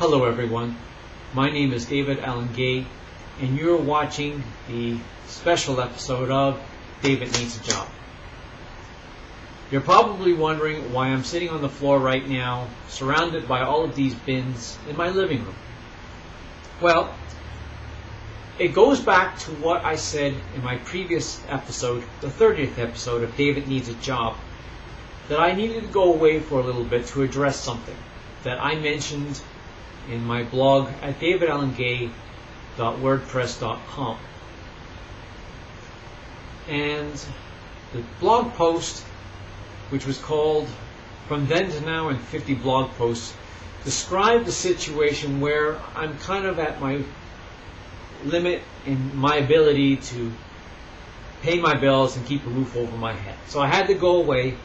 Hello everyone, my name is David Allen Gay, and you're watching the special episode of David Needs a Job. You're probably wondering why I'm sitting on the floor right now, surrounded by all of these bins in my living room. Well, it goes back to what I said in my previous episode, the 30th episode of David Needs a Job, that I needed to go away for a little bit to address something that I mentioned in my blog at davidallengay.wordpress.com. And the blog post, which was called From Then to Now in 50 Blog Posts, described the situation where I'm kind of at my limit in my ability to pay my bills and keep a roof over my head. So I had to go away,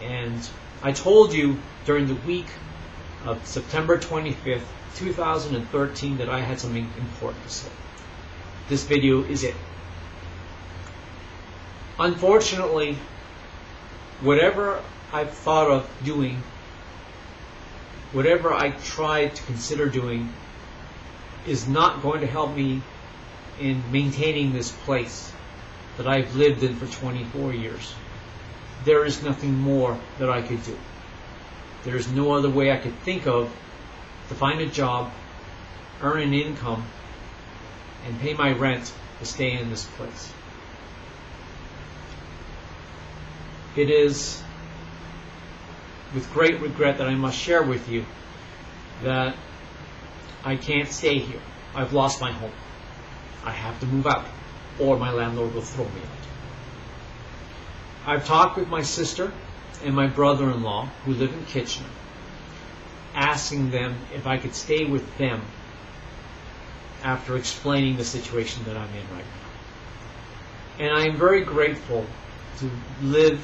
and I told you during the week of September 25th, 2013 that I had something important to say. This video is it. Unfortunately, whatever I've thought of doing, whatever I tried to consider doing, is not going to help me in maintaining this place that I've lived in for 24 years. There is nothing more that I could do. There is no other way I could think of to find a job, earn an income, and pay my rent to stay in this place. It is with great regret that I must share with you that I can't stay here. I've lost my home. I have to move out, or my landlord will throw me out. I've talked with my sister and my brother-in-law, who live in Kitchener, asking them if I could stay with them after explaining the situation that I'm in right now. And I am very grateful to live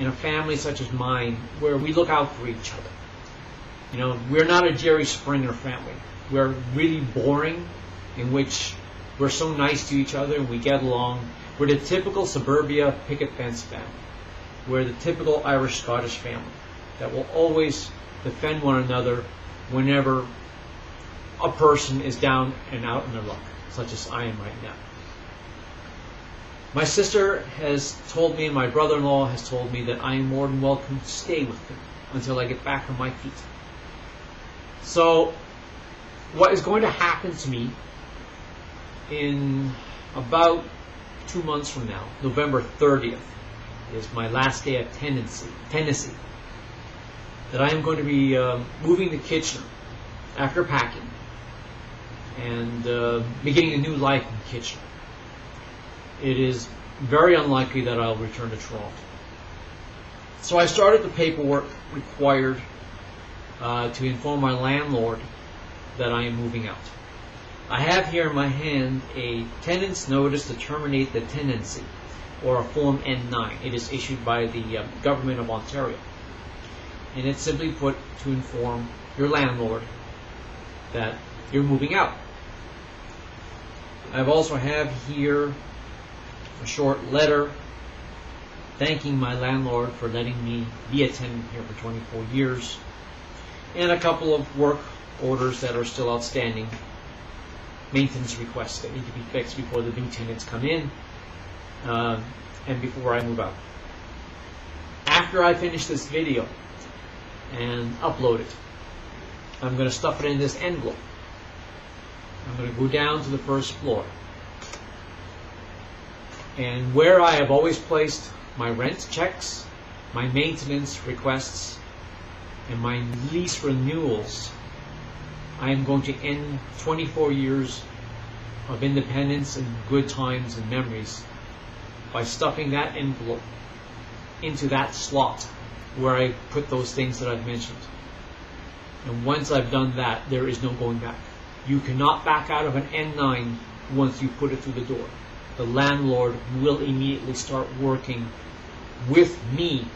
in a family such as mine, where we look out for each other. You know, we're not a Jerry Springer family. We're really boring, in which we're so nice to each other and we get along. We're the typical suburbia picket fence family. We're the typical Irish-Scottish family that will always defend one another whenever a person is down and out in their luck, such as I am right now. My sister has told me, and my brother-in-law has told me, that I am more than welcome to stay with them until I get back on my feet. So, what is going to happen to me in about 2 months from now, November 30th, is my last day of Tennessee, that I am going to be moving to Kitchener after packing and beginning a new life in Kitchener. It is very unlikely that I'll return to Toronto. So I started the paperwork required to inform my landlord that I am moving out. I have here in my hand a tenant's notice to terminate the tenancy, or a Form N9. It is issued by the Government of Ontario. And it's simply put to inform your landlord that you're moving out. I also have here a short letter thanking my landlord for letting me be a tenant here for 24 years, and a couple of work orders that are still outstanding, maintenance requests that need to be fixed before the new tenants come in and before I move out. After I finish this video and upload it, I'm going to stuff it in this envelope. I'm going to go down to the first floor, and where I have always placed my rent checks, my maintenance requests, and my lease renewals, I am going to end 24 years of independence and good times and memories by stuffing that envelope into that slot where I put those things that I've mentioned. And once I've done that, there is no going back. You cannot back out of an N9 once you put it through the door. The landlord will immediately start working with me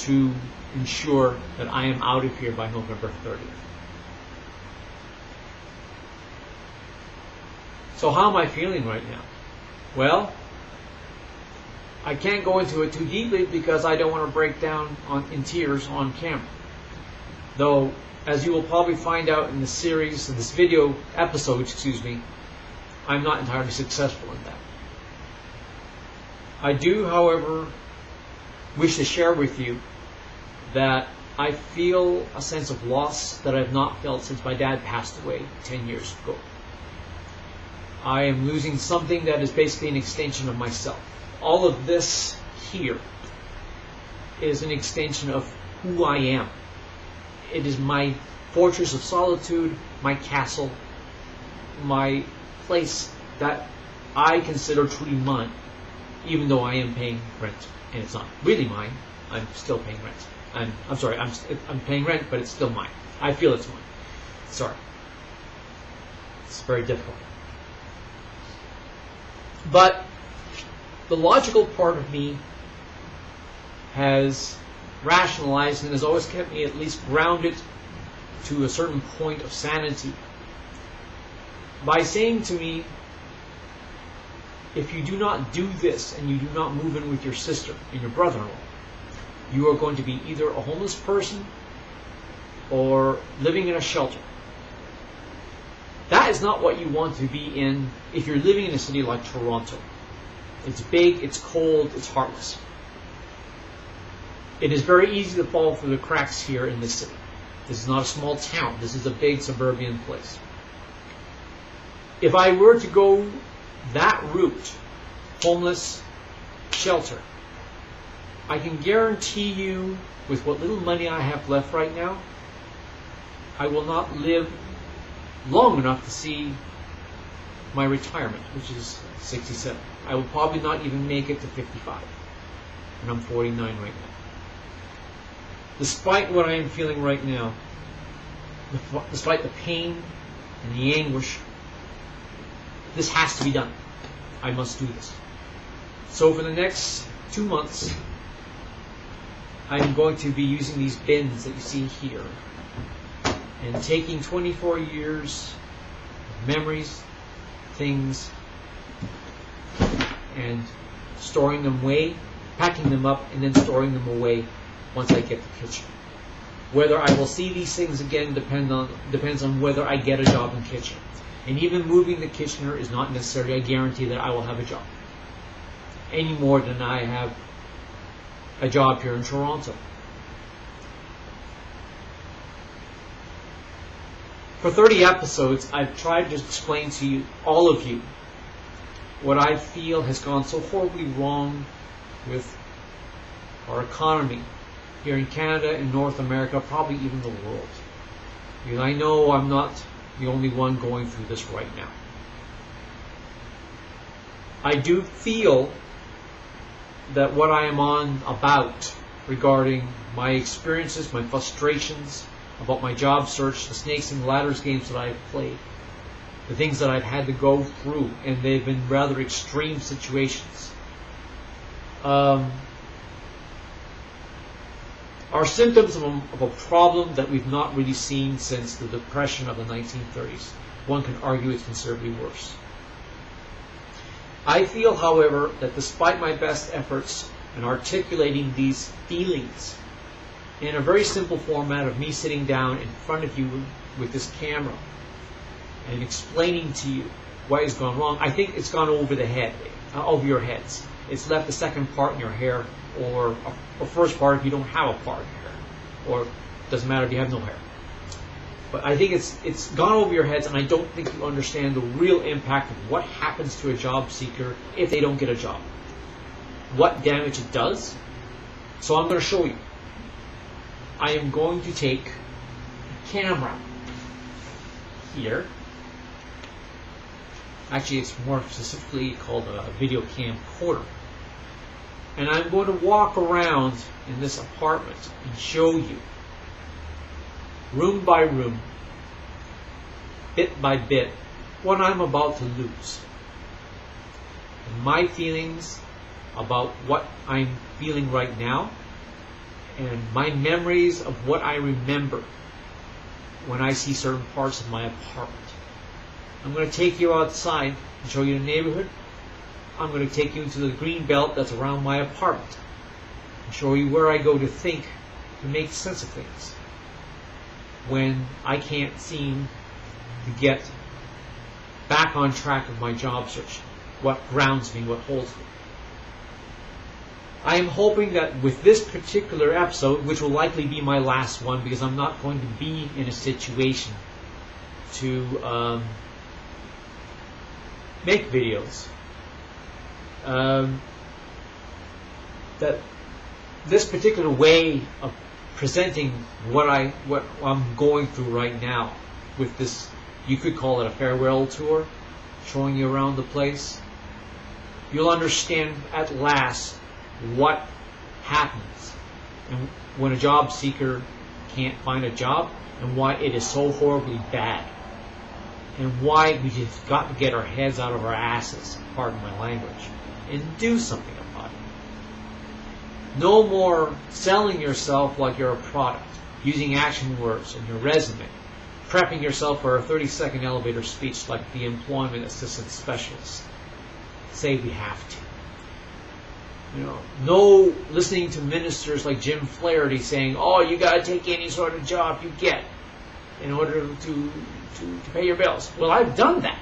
to ensure that I am out of here by November 30th. So how am I feeling right now? Well, I can't go into it too deeply because I don't want to break down in tears on camera. Though as you will probably find out in the series, in this video episode, excuse me, I'm not entirely successful in that. I do, however, wish to share with you that I feel a sense of loss that I've not felt since my dad passed away 10 years ago. I am losing something that is basically an extension of myself. All of this here is an extension of who I am. It is my fortress of solitude, my castle, my place that I consider truly mine, even though I am paying rent. And it's not really mine. I'm still paying rent. I'm sorry, I'm paying rent, but it's still mine. I feel it's mine. Sorry. It's very difficult. But the logical part of me has rationalized and has always kept me at least grounded to a certain point of sanity by saying to me, if you do not do this and you do not move in with your sister and your brother-in-law, you are going to be either a homeless person or living in a shelter. That is not what you want to be in if you're living in a city like Toronto. It's big, it's cold, it's heartless. It is very easy to fall through the cracks here in this city. This is not a small town. This is a big suburban place. If I were to go that route, homeless, shelter, I can guarantee you, with what little money I have left right now, I will not live long enough to see my retirement, which is 67. I will probably not even make it to 55. And I'm 49 right now. Despite what I am feeling right now, despite the pain and the anguish, this has to be done. I must do this. So for the next 2 months, I'm going to be using these bins that you see here and taking 24 years of memories, things, and storing them away, packing them up, and then storing them away once I get the kitchen. Whether I will see these things again depends on whether I get a job in kitchen. And even moving the kitchener is not necessarily a guarantee that I will have a job, any more than I have a job here in Toronto. For 30 episodes, I've tried to explain to you, all of you, what I feel has gone so horribly wrong with our economy here in Canada and North America, probably even the world. Because I know I'm not the only one going through this right now. I do feel that what I am on about regarding my experiences, my frustrations, about my job search, the snakes and ladders games that I've played, the things that I've had to go through, and they've been rather extreme situations, are symptoms of a problem that we've not really seen since the Depression of the 1930s. One can argue it's considerably worse. I feel, however, that despite my best efforts in articulating these feelings in a very simple format of me sitting down in front of you with this camera and explaining to you what has gone wrong, I think it's gone over the head, over your heads. It's left the second part in your hair, or a first part if you don't have a part in your hair, or it doesn't matter if you have no hair. But I think it's gone over your heads, and I don't think you understand the real impact of what happens to a job seeker if they don't get a job, what damage it does. So I'm going to show you. I am going to take a camera here. Actually, it's more specifically called a video camcorder. And I'm going to walk around in this apartment and show you, room by room, bit by bit, what I'm about to lose. And my feelings about what I'm feeling right now, and my memories of what I remember when I see certain parts of my apartment. I'm going to take you outside and show you the neighborhood. I'm going to take you into the green belt that's around my apartment and show you where I go to think, to make sense of things. when I can't seem to get back on track of my job search, what grounds me, what holds me. I am hoping that with this particular episode, which will likely be my last one because I'm not going to be in a situation to make videos, that this particular way of presenting what I'm going through right now with this, you could call it a farewell tour, showing you around the place, you'll understand at last what happens and when a job seeker can't find a job, and why it is so horribly bad, and why we just got to get our heads out of our asses, pardon my language, and do something about it. No more selling yourself like you're a product, using action words in your resume, prepping yourself for a 30-second elevator speech like the employment assistant specialist. Say we have to. No listening to ministers like Jim Flaherty saying, oh, you got to take any sort of job you get in order to pay your bills. Well, I've done that.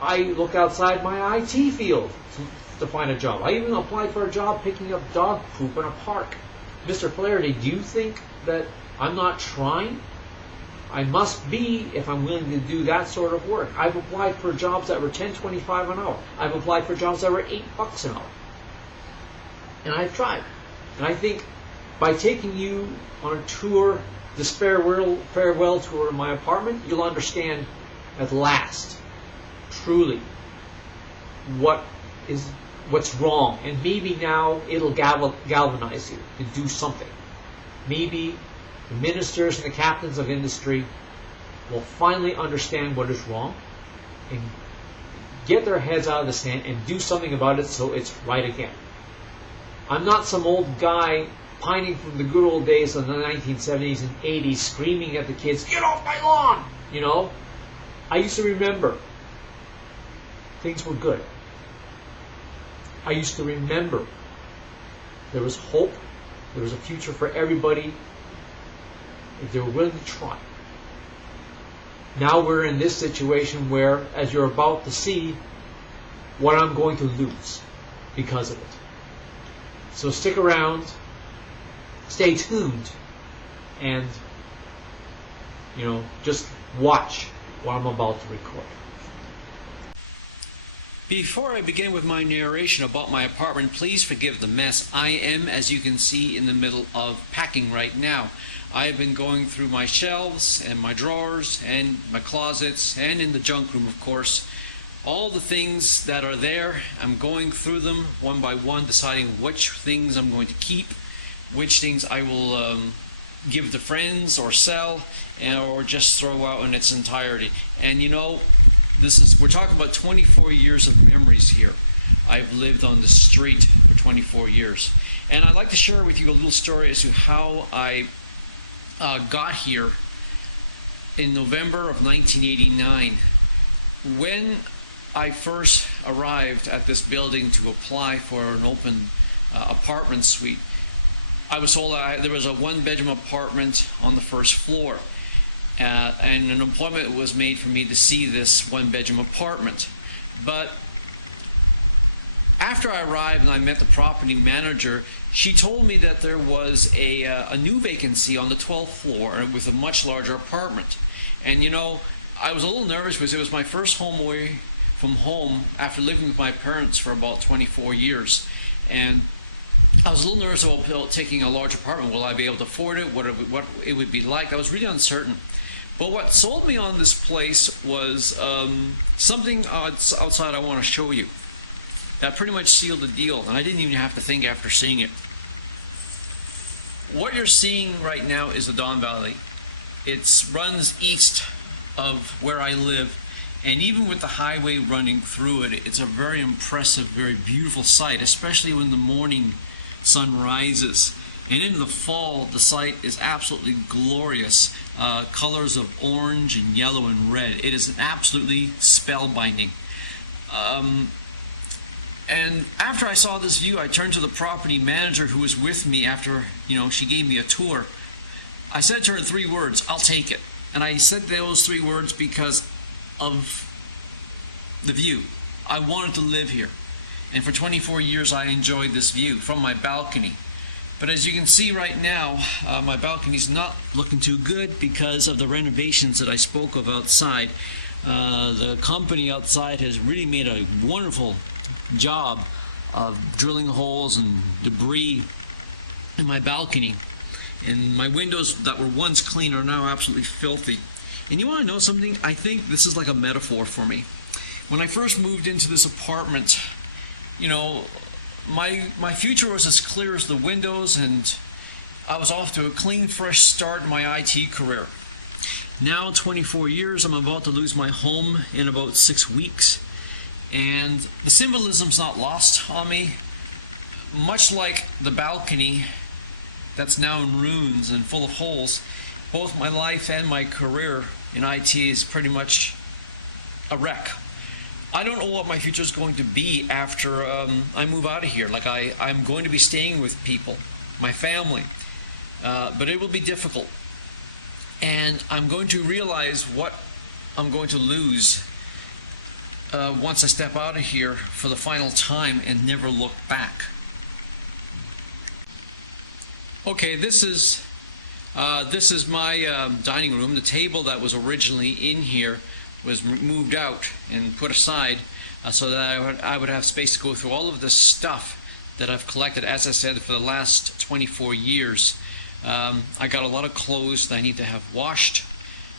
I look outside my IT field to find a job. I even applied for a job picking up dog poop in a park. Mr. Flaherty, do you think that I'm not trying? I must be if I'm willing to do that sort of work. I've applied for jobs that were $10.25 an hour. I've applied for jobs that were $8 an hour. And I've tried. And I think by taking you on a tour, this farewell tour of my apartment, you'll understand at last, truly, what's wrong. And maybe now it'll galvanize you to do something. Maybe the ministers and the captains of industry will finally understand what is wrong and get their heads out of the sand and do something about it so it's right again. I'm not some old guy pining from the good old days of the 1970s and 80s screaming at the kids, get off my lawn! I used to remember things were good. I used to remember there was hope, there was a future for everybody if they were willing to try. Now we're in this situation where, as you're about to see, what I'm going to lose because of it. So stick around, stay tuned, and just watch what I'm about to record. Before I begin with my narration about my apartment, please forgive the mess. I am, as you can see, in the middle of packing right now. I have been going through my shelves and my drawers and my closets and in the junk room, of course. All the things that are there, I'm going through them one by one, deciding which things I'm going to keep, which things I will give to friends or sell, or just throw out in its entirety. And we're talking about 24 years of memories here. I've lived on the street for 24 years. And I'd like to share with you a little story as to how I got here in November of 1989. When I first arrived at this building to apply for an open apartment suite, I was told there was a one-bedroom apartment on the first floor, and an appointment was made for me to see this one-bedroom apartment. But after I arrived and I met the property manager, she told me that there was a new vacancy on the 12th floor with a much larger apartment. And I was a little nervous because it was my first home away from home after living with my parents for about 24 years. And I was a little nervous about taking a large apartment. Will I be able to afford it? What it would be like? I was really uncertain. But what sold me on this place was something outside I want to show you. That pretty much sealed the deal, and I didn't even have to think after seeing it. What you're seeing right now is the Don Valley. It runs east of where I live, and even with the highway running through it, it's a very impressive, very beautiful sight, especially when the morning sun rises. And in the fall, the sight is absolutely glorious. Colors of orange and yellow and red. It is absolutely spellbinding. And after I saw this view, I turned to the property manager who was with me after, she gave me a tour. I said to her 3 words, "I'll take it." And I said those 3 words because of the view. I wanted to live here. And for 24 years I enjoyed this view from my balcony. But as you can see right now, my balcony's not looking too good because of the renovations that I spoke of outside. The company outside has really made a wonderful job of drilling holes and debris in my balcony. And my windows that were once clean are now absolutely filthy. And you want to know something? I think this is like a metaphor for me. When I first moved into this apartment, you know, my future was as clear as the windows, and I was off to a clean, fresh start in my IT career. Now, 24 years, I'm about to lose my home in about 6 weeks. And the symbolism's not lost on me. Much like the balcony that's now in ruins and full of holes, both my life and my career in IT is pretty much a wreck. I don't know what my future is going to be after I move out of here. Like I'm going to be staying with people, my family, but it will be difficult. And I'm going to realize what I'm going to lose once I step out of here for the final time and never look back. Okay, this is my dining room. The table that was originally in here was moved out and put aside so that I would have space to go through all of this stuff that I've collected, as I said, for the last 24 years. I got a lot of clothes that I need to have washed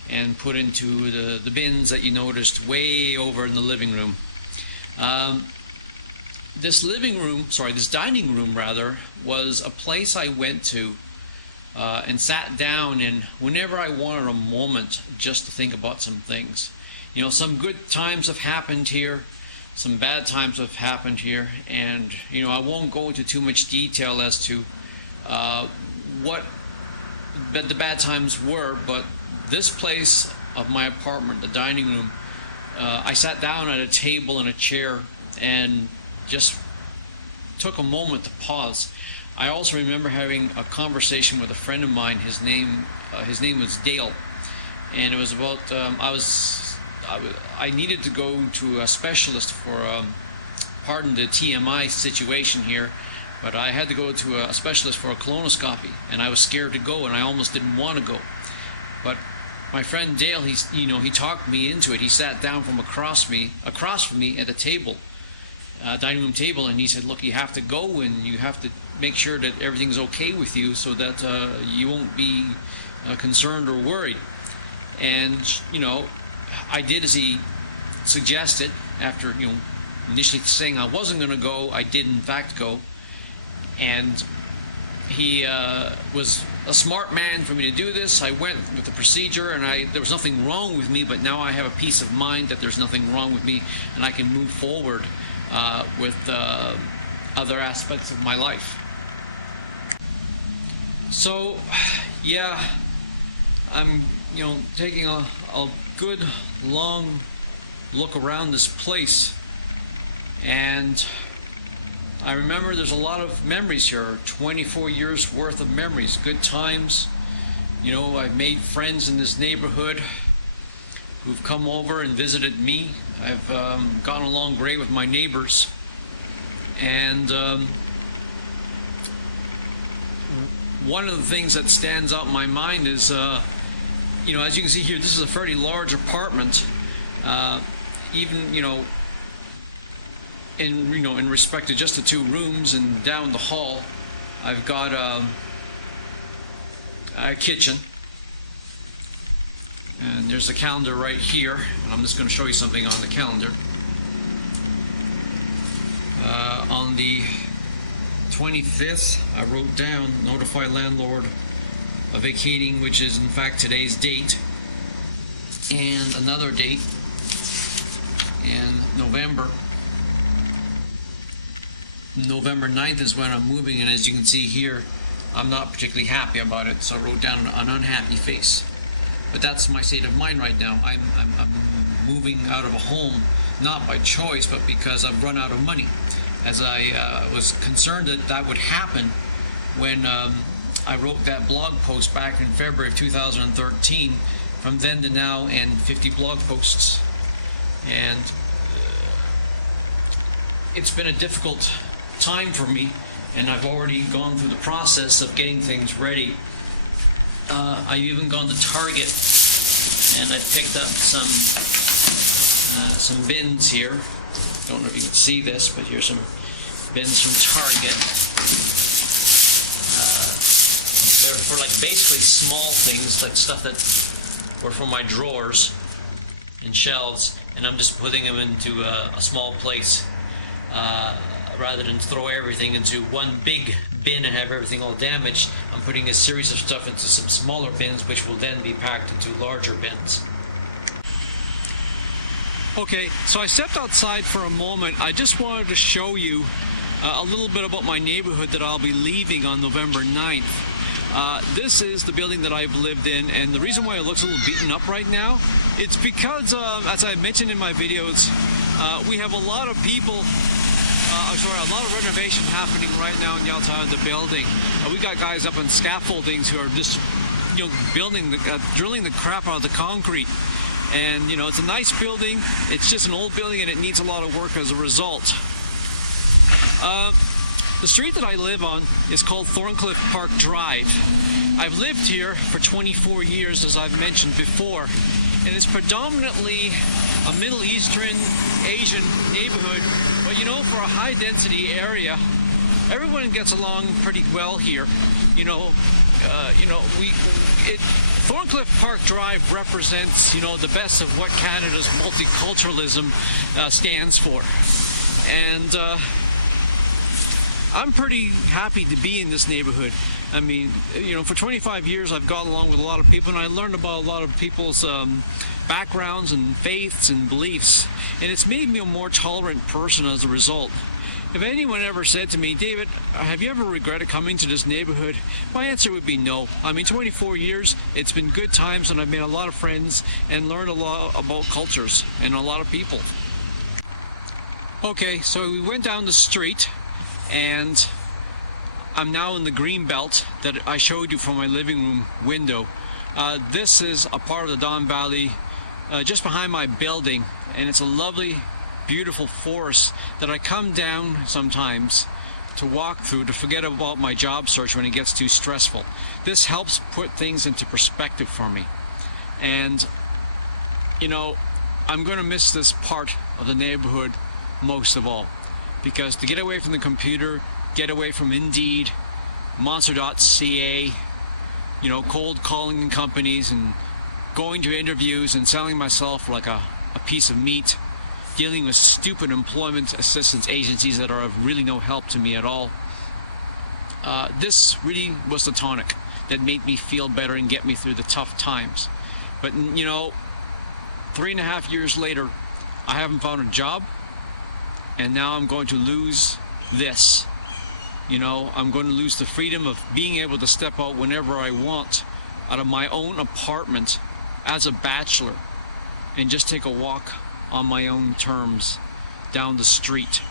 and put into the bins that you noticed way over in the living room. This dining room rather, was a place I went to and sat down in whenever I wanted a moment just to think about some things. You know, some good times have happened here, some bad times have happened here, and you know, I won't go into too much detail as to what the bad times were, but this place of my apartment, the dining room, I sat down at a table and a chair and just took a moment to pause. I also remember having a conversation with a friend of mine. His name was Dale, and it was about I needed to go to a specialist for pardon the TMI situation here, but I had to go to a specialist for a colonoscopy, and I was scared to go, and I almost didn't want to go. But my friend Dale, he talked me into it. He sat down across from me at the table, dining room table, and he said, "Look, you have to go, and you have to make sure that everything's okay with you, so that you won't be concerned or worried." And you know, I did as he suggested. After initially saying I wasn't going to go, I did in fact go, and he was a smart man for me to do this. I went with the procedure, and there was nothing wrong with me, but now I have a peace of mind that there's nothing wrong with me, and I can move forward with other aspects of my life. So, yeah, I'm taking a good long look around this place, and I remember there's a lot of memories here, 24 years worth of memories, good times. I've made friends in this neighborhood who've come over and visited me. I've gotten along great with my neighbors, and one of the things that stands out in my mind is as you can see here, this is a fairly large apartment. Even in respect to just the 2 rooms and down the hall, I've got a kitchen, and there's a calendar right here, and I'm just going to show you something on the calendar. On the 25th, I wrote down notify landlord of vacating, which is in fact today's date, and another date in November 9th is when I'm moving, and as you can see here, I'm not particularly happy about it, so I wrote down an unhappy face. But that's my state of mind right now. I'm moving out of a home, not by choice, but because I've run out of money. As I was concerned that would happen when I wrote that blog post back in February of 2013. From then to now, and 50 blog posts. And it's been a difficult time for me, and I've already gone through the process of getting things ready. I've even gone to Target, and I picked up some bins here. Don't know if you can see this, but here's some bins from Target. They're for like basically small things, like stuff that were from my drawers and shelves, and I'm just putting them into a small place rather than throw everything into one big bin and have everything all damaged. I'm putting a series of stuff into some smaller bins, which will then be packed into larger bins. Okay, so I stepped outside for a moment. I just wanted to show you a little bit about my neighborhood that I'll be leaving on November 9th. This is the building that I've lived in, and the reason why it looks a little beaten up right now, it's because, as I mentioned in my videos, we have a lot of people, a lot of renovation happening right now in the outside of the building. We got guys up on scaffoldings who are just, drilling the crap out of the concrete. And, it's a nice building. It's just an old building, and it needs a lot of work as a result. The street that I live on is called Thorncliffe Park Drive. I've lived here for 24 years, as I've mentioned before, and it's predominantly a Middle Eastern, Asian neighborhood. But for a high-density area, everyone gets along pretty well here. Thorncliffe Park Drive represents, the best of what Canada's multiculturalism stands for, and I'm pretty happy to be in this neighborhood. I mean, for 25 years I've gotten along with a lot of people, and I learned about a lot of people's backgrounds and faiths and beliefs, and it's made me a more tolerant person as a result. If anyone ever said to me, David, have you ever regretted coming to this neighborhood? My answer would be no. I mean, 24 years, it's been good times, and I've made a lot of friends and learned a lot about cultures and a lot of people. Okay, so we went down the street, and I'm now in the green belt that I showed you from my living room window. This is a part of the Don Valley just behind my building, and it's a lovely, beautiful forest that I come down sometimes to walk through to forget about my job search when it gets too stressful. This helps put things into perspective for me. And, I'm going to miss this part of the neighborhood most of all, because to get away from the computer, get away from Indeed, Monster.ca, cold calling companies and going to interviews and selling myself like a piece of meat, dealing with stupid employment assistance agencies that are of really no help to me at all. This really was the tonic that made me feel better and get me through the tough times. But 3.5 years later, I haven't found a job, and now I'm going to lose this. I'm going to lose the freedom of being able to step out whenever I want out of my own apartment as a bachelor and just take a walk on my own terms down the street.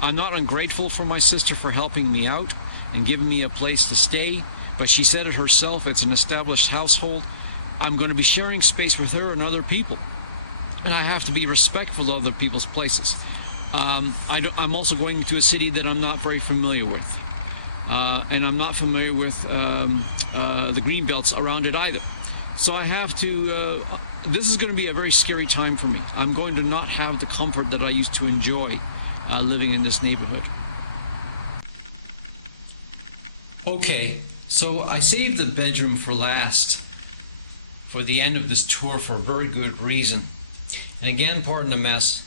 I'm not ungrateful for my sister for helping me out and giving me a place to stay, but she said it herself, it's an established household. I'm going to be sharing space with her and other people, and I have to be respectful of other people's places. I'm also going to a city that I'm not very familiar with, and I'm not familiar with the green belts around it either. So I have to, this is going to be a very scary time for me. I'm going to not have the comfort that I used to enjoy living in this neighborhood. Okay, so I saved the bedroom for last for the end of this tour for a very good reason. And again, pardon the mess.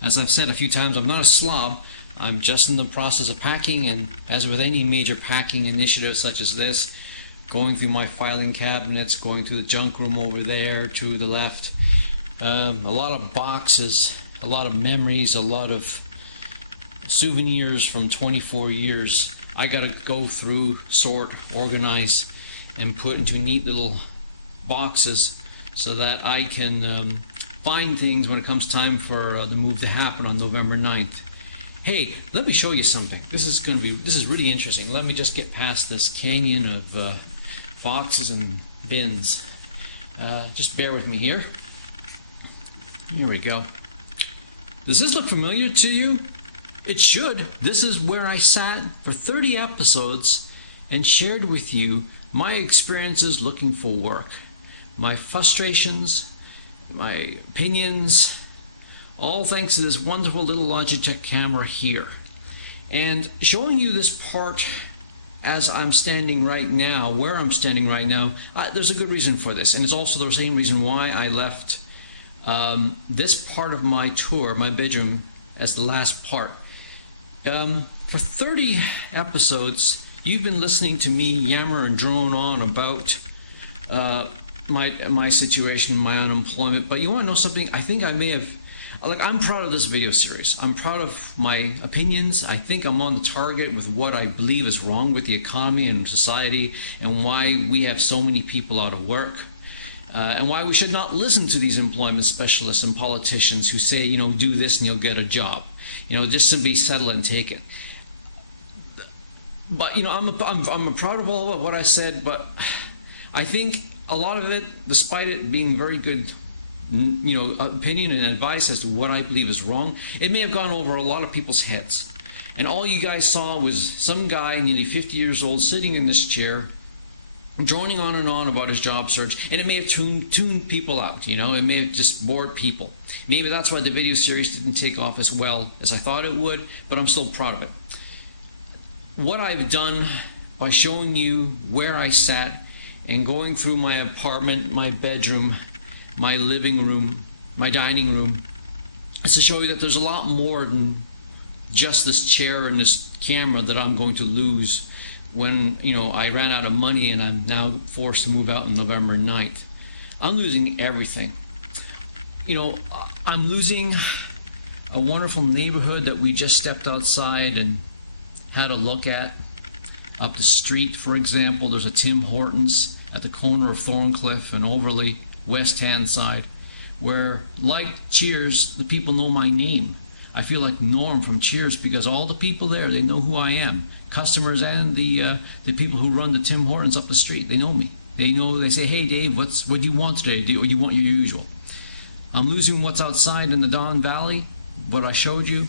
As I've said a few times, I'm not a slob. I'm just in the process of packing, and as with any major packing initiative such as this, going through my filing cabinets, going through the junk room over there to the left, a lot of boxes, a lot of memories, a lot of souvenirs from 24 years. I gotta go through, sort, organize, and put into neat little boxes so that I can find things when it comes time for the move to happen on November 9th. Hey, let me show you something. This is really interesting. Let me just get past this canyon of boxes and bins. Just bear with me here. Here we go. Does this look familiar to you? It should. This is where I sat for 30 episodes and shared with you my experiences looking for work, my frustrations, my opinions, all thanks to this wonderful little Logitech camera here. And showing you this part as I'm standing right now, where I'm standing right now, there's a good reason for this. And it's also the same reason why I left this part of my tour, my bedroom, as the last part. For 30 episodes, you've been listening to me yammer and drone on about my situation, my unemployment. But you want to know something? I think I may have... I'm proud of this video series. I'm proud of my opinions. I think I'm on the target with what I believe is wrong with the economy and society, and why we have so many people out of work, and why we should not listen to these employment specialists and politicians who say, you know, do this and you'll get a job. You know, just simply settle and take it. But you know, I'm proud of all of what I said, but I think a lot of it, despite it being very good, you know, opinion and advice as to what I believe is wrong, it may have gone over a lot of people's heads. And all you guys saw was some guy, nearly 50 years old, sitting in this chair, droning on and on about his job search, and it may have tuned people out, you know, it may have just bored people. Maybe that's why the video series didn't take off as well as I thought it would, but I'm still proud of it. What I've done by showing you where I sat and going through my apartment, my bedroom, my living room, my dining room, is to show you that there's a lot more than just this chair and this camera that I'm going to lose when, you know, I ran out of money and I'm now forced to move out on November 9th. I'm losing everything. You know, I'm losing a wonderful neighborhood that we just stepped outside and had a look at. Up the street, for example, there's a Tim Hortons at the corner of Thorncliffe and Overley, west-hand side, where, like Cheers, the people know my name. I feel like Norm from Cheers because all the people there, they know who I am. Customers and the people who run the Tim Hortons up the street, they know me. They know, they say, hey Dave, what do you want today? Do you want your usual? I'm losing what's outside in the Don Valley, what I showed you.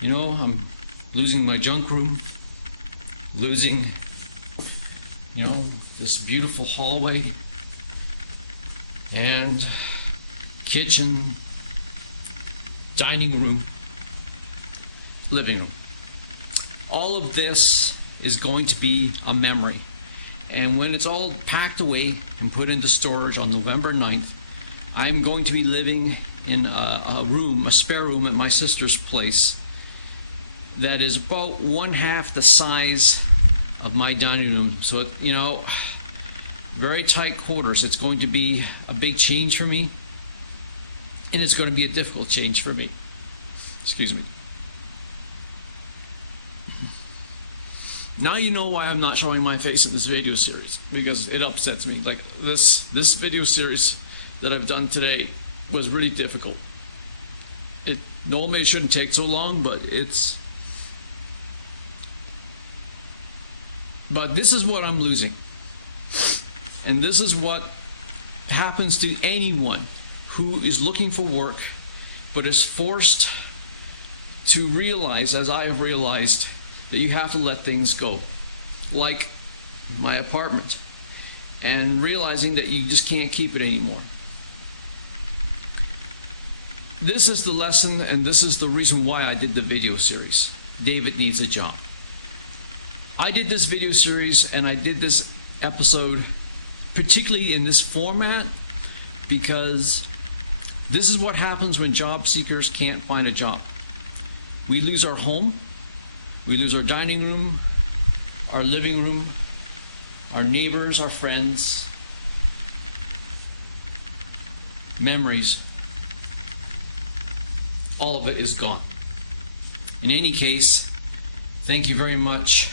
You know, I'm losing my junk room, losing, you know, this beautiful hallway and kitchen, dining room, living room. All of this is going to be a memory. And when it's all packed away and put into storage on November 9th, I'm going to be living in a room, a spare room at my sister's place that is about 1/2 the size of my dining room. So, you know, very tight quarters. It's going to be a big change for me, and it's going to be a difficult change for me. Excuse me. Now you know why I'm not showing my face in this video series, because it upsets me. Like this video series that I've done today was really difficult. It normally shouldn't take so long, but this is what I'm losing. And this is what happens to anyone who is looking for work but is forced to realize, as I have realized, that you have to let things go. Like my apartment. And realizing that you just can't keep it anymore. This is the lesson, and this is the reason why I did the video series. David needs a job. I did this video series and I did this episode particularly in this format because this is what happens when job seekers can't find a job. We lose our home, we lose our dining room, our living room, our neighbors, our friends, memories. All of it is gone. In any case, thank you very much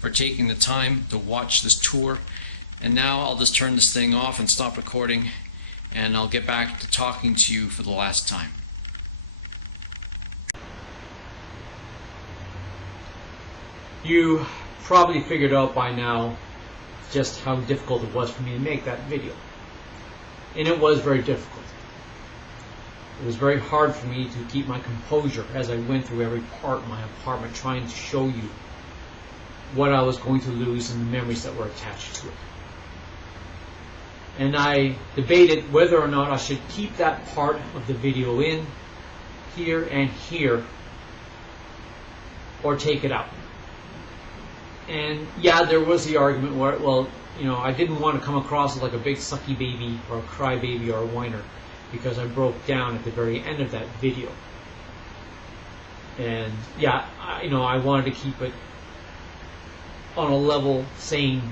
for taking the time to watch this tour. And now I'll just turn this thing off and stop recording, and I'll get back to talking to you for the last time. You probably figured out by now just how difficult it was for me to make that video. And it was very difficult. It was very hard for me to keep my composure as I went through every part of my apartment trying to show you what I was going to lose and the memories that were attached to it. And I debated whether or not I should keep that part of the video in here and here or take it out. And yeah, there was the argument where, well, you know, I didn't want to come across as like a big sucky baby or a crybaby or a whiner, because I broke down at the very end of that video. And yeah, I wanted to keep it on a level, sane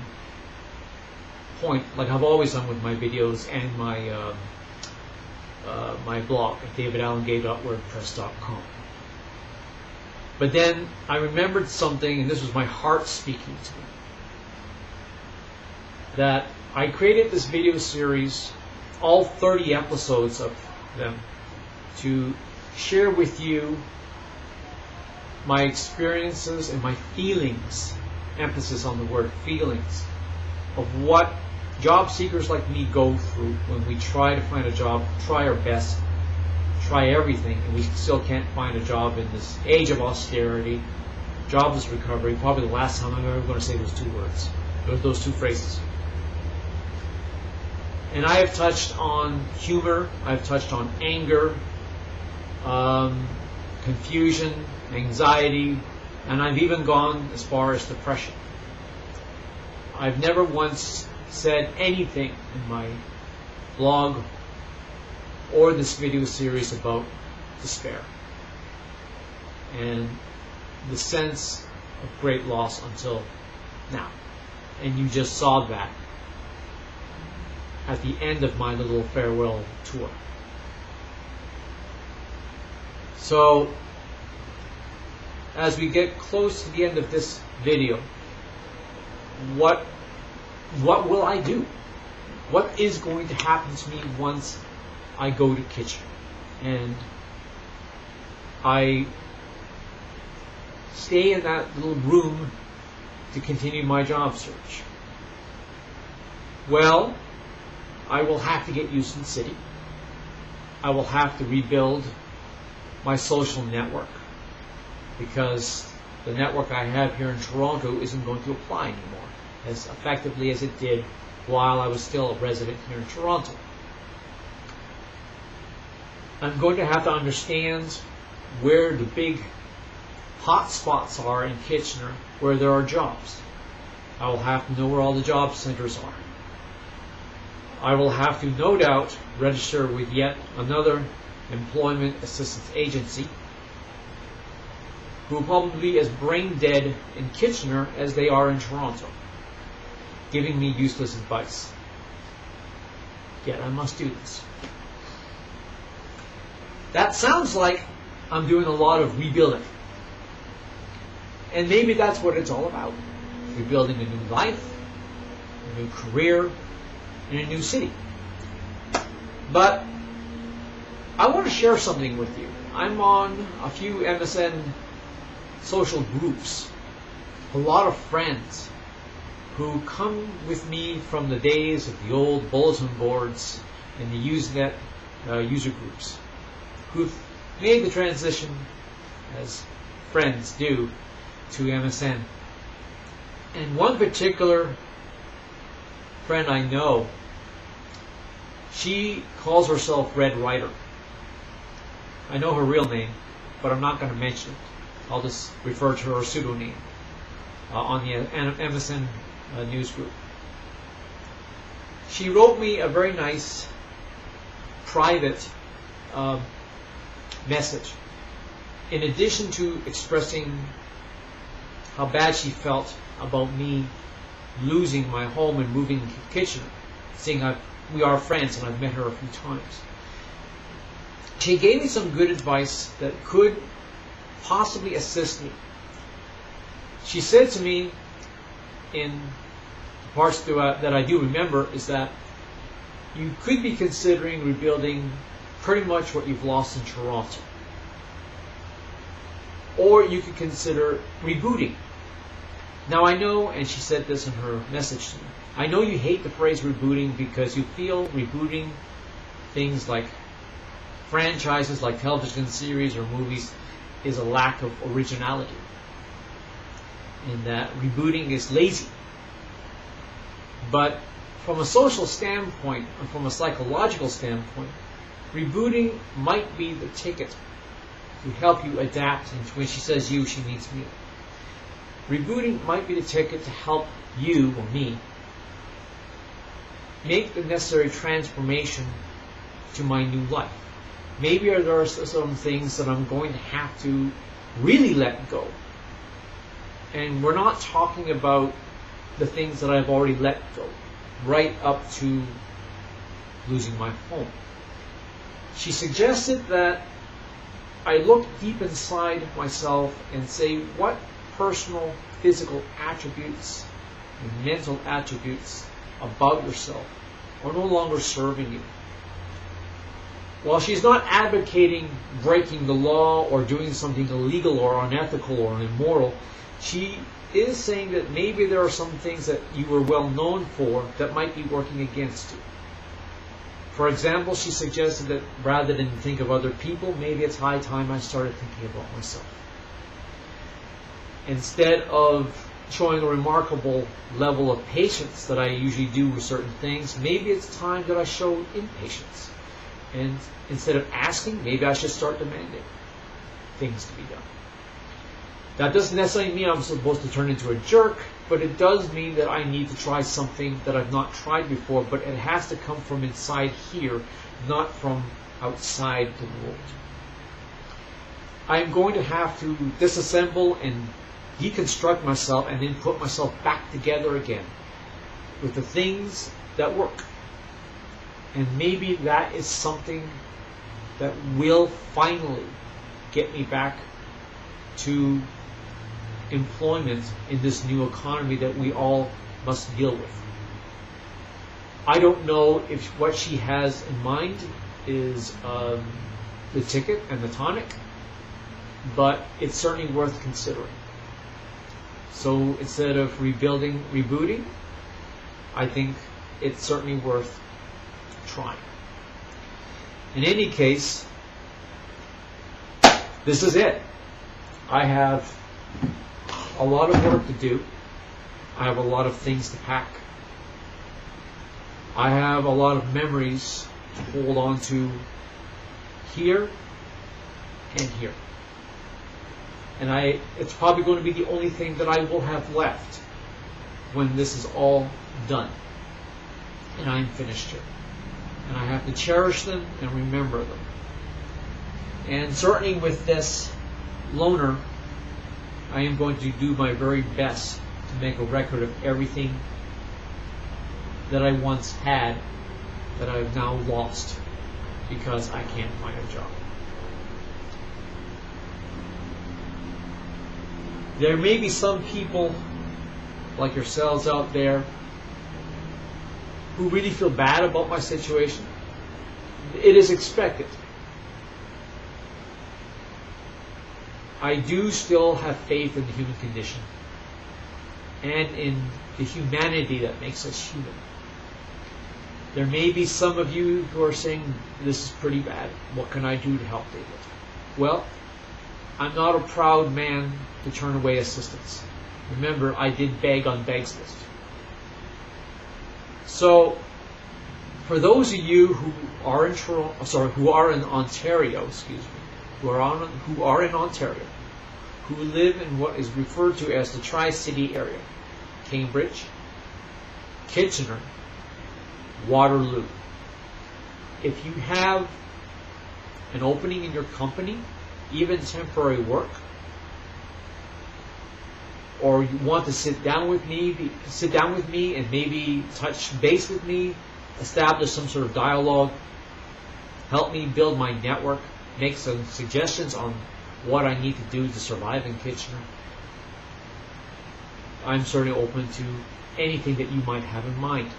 point, like I've always done with my videos and my my blog at davidallengay.wordpress.com. But then I remembered something, and this was my heart speaking to me, that I created this video series, all 30 episodes of them, to share with you my experiences and my feelings, emphasis on the word feelings, of what job seekers like me go through when we try to find a job, try our best, try everything, and we still can't find a job in this age of austerity, jobless recovery. Probably the last time I'm ever going to say those two words, those two phrases. And I have touched on humor, I've touched on anger, confusion, anxiety, and I've even gone as far as depression. I've never once said anything in my blog or this video series about despair and the sense of great loss until now. And you just saw that at the end of my little farewell tour. So, as we get close to the end of this video, what will I do? What is going to happen to me once I go to Kitchener and I stay in that little room to continue my job search? Well, I will have to get used to the city. I will have to rebuild my social network, because the network I have here in Toronto isn't going to apply anymore as effectively as it did while I was still a resident here in Toronto. I'm going to have to understand where the big hot spots are in Kitchener where there are jobs. I will have to know where all the job centers are. I will have to, no doubt, register with yet another employment assistance agency who will probably be as brain dead in Kitchener as they are in Toronto, giving me useless advice. Yet I must do this. That sounds like I'm doing a lot of rebuilding. And maybe that's what it's all about. Rebuilding a new life, a new career, in a new city. But I want to share something with you. I'm on a few MSN social groups, a lot of friends who come with me from the days of the old bulletin boards and the Usenet user groups, who've made the transition, as friends do, to MSN. And one particular friend I know, she calls herself Red Rider. I know her real name, but I'm not going to mention it. I'll just refer to her pseudonym on the MSN news group. She wrote me a very nice private message. In addition to expressing how bad she felt about me losing my home and moving to Kitchener, seeing we are friends and I've met her a few times, she gave me some good advice that could possibly assist me. She said to me, in the parts that I do remember, is that you could be considering rebuilding pretty much what you've lost in Toronto. Or you could consider rebooting Now I know, and she said this in her message to me, I know you hate the phrase rebooting because you feel rebooting things like franchises like television series or movies is a lack of originality, and that rebooting is lazy. But from a social standpoint, and from a psychological standpoint, rebooting might be the ticket to help you adapt. And when she says you, she means me. Rebooting might be the ticket to help you, or me, make the necessary transformation to my new life. Maybe there are some things that I'm going to have to really let go. And we're not talking about the things that I've already let go, right up to losing my home. She suggested that I look deep inside myself and say what personal, physical attributes and mental attributes about yourself are no longer serving you. While she's not advocating breaking the law or doing something illegal or unethical or immoral, she is saying that maybe there are some things that you were well known for that might be working against you. For example, she suggested that rather than think of other people, maybe it's high time I started thinking about myself. Instead of showing a remarkable level of patience that I usually do with certain things, maybe it's time that I show impatience. And instead of asking, maybe I should start demanding things to be done. That doesn't necessarily mean I'm supposed to turn into a jerk, but it does mean that I need to try something that I've not tried before, but it has to come from inside here, not from outside the world. I'm going to have to disassemble and deconstruct myself and then put myself back together again with the things that work. And maybe that is something that will finally get me back to employment in this new economy that we all must deal with. I don't know if what she has in mind is the ticket and the tonic, but it's certainly worth considering. So instead of rebooting, I think it's certainly worth trying. In any case, this is it. I have a lot of work to do. I have a lot of things to pack. I have a lot of memories to hold on to here and here. And it's probably going to be the only thing that I will have left when this is all done and I'm finished here. And I have to cherish them and remember them. And certainly with this loaner, I am going to do my very best to make a record of everything that I once had that I've now lost because I can't find a job. There may be some people like yourselves out there who really feel bad about my situation. It is expected. I do still have faith in the human condition and in the humanity that makes us human. There may be some of you who are saying, this is pretty bad. What can I do to help David? Well, I'm not a proud man to turn away assistance. Remember, I did beg on Beg's List. So, for those of you who are in Ontario, who are in Ontario, who live in what is referred to as the Tri-City area, Cambridge, Kitchener, Waterloo. If you have an opening in your company, even temporary work, or you want to sit down with me and maybe touch base with me, establish some sort of dialogue, help me build my network, make some suggestions on what I need to do to survive in Kitchener, I'm certainly open to anything that you might have in mind.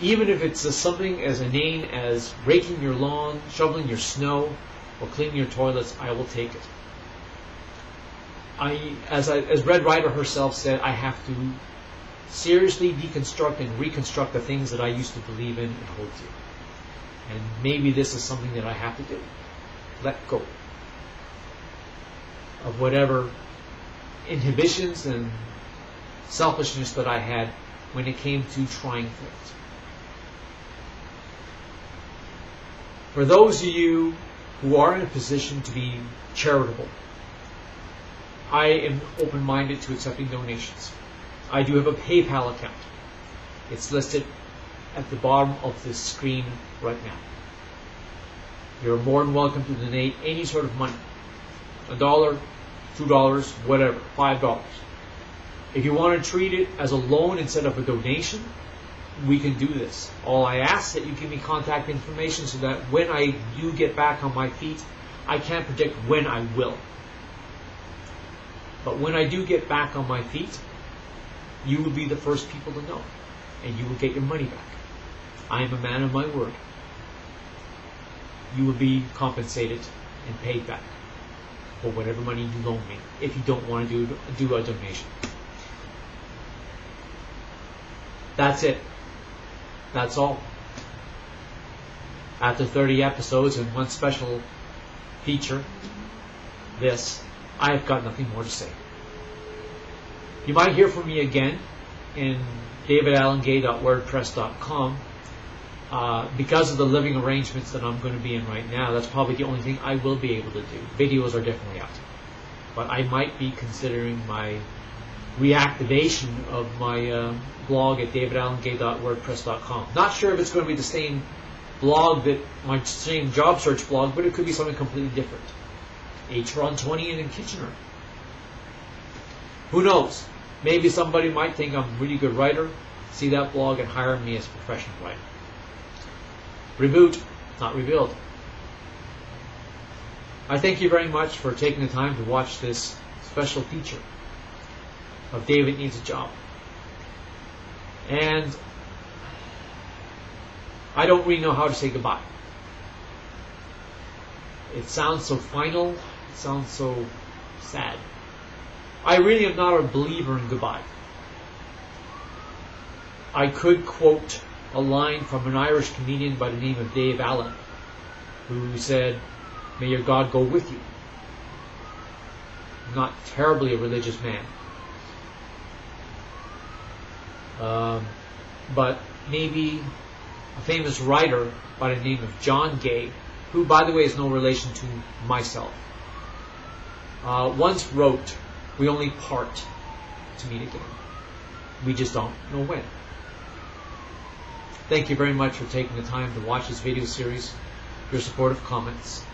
Even if it's something as inane as raking your lawn, shoveling your snow, or cleaning your toilets, I will take it. as Red Ryder herself said, I have to seriously deconstruct and reconstruct the things that I used to believe in and hold to. And maybe this is something that I have to do. Let go of whatever inhibitions and selfishness that I had when it came to trying things. For those of you who are in a position to be charitable, I am open-minded to accepting donations. I do have a PayPal account. It's listed at the bottom of the screen right now. You're more than welcome to donate any sort of money. $1, $2, whatever, $5. If you want to treat it as a loan instead of a donation, we can do this. All I ask that you give me contact information so that when I do get back on my feet, I can't predict when I will. But when I do get back on my feet, you will be the first people to know, and you will get your money back. I am a man of my word. You will be compensated and paid back for whatever money you loan me if you don't want to do a donation. That's it. That's all. After 30 episodes and one special feature, I have got nothing more to say. You might hear from me again in davidallengay.wordpress.com. Because of the living arrangements that I'm going to be in right now, that's probably the only thing I will be able to do. Videos are definitely out. But I might be considering my reactivation of my blog at davidallengay.wordpress.com. Not sure if it's going to be the same blog, that my same job search blog, but it could be something completely different. H-Ron20 in Kitchener. Who knows? Maybe somebody might think I'm a really good writer, see that blog and hire me as a professional writer. Reboot, not rebuild. I thank you very much for taking the time to watch this special feature of David Needs a Job. And I don't really know how to say goodbye. It sounds so final, it sounds so sad. I really am not a believer in goodbye. I could quote a line from an Irish comedian by the name of Dave Allen, who said, "May your God go with you." I'm not terribly a religious man. But maybe a famous writer by the name of John Gay, who, by the way, is no relation to myself, once wrote, "We only part to meet again. We just don't know when." Thank you very much for taking the time to watch this video series, your supportive comments,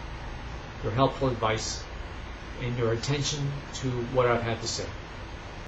your helpful advice, and your attention to what I've had to say.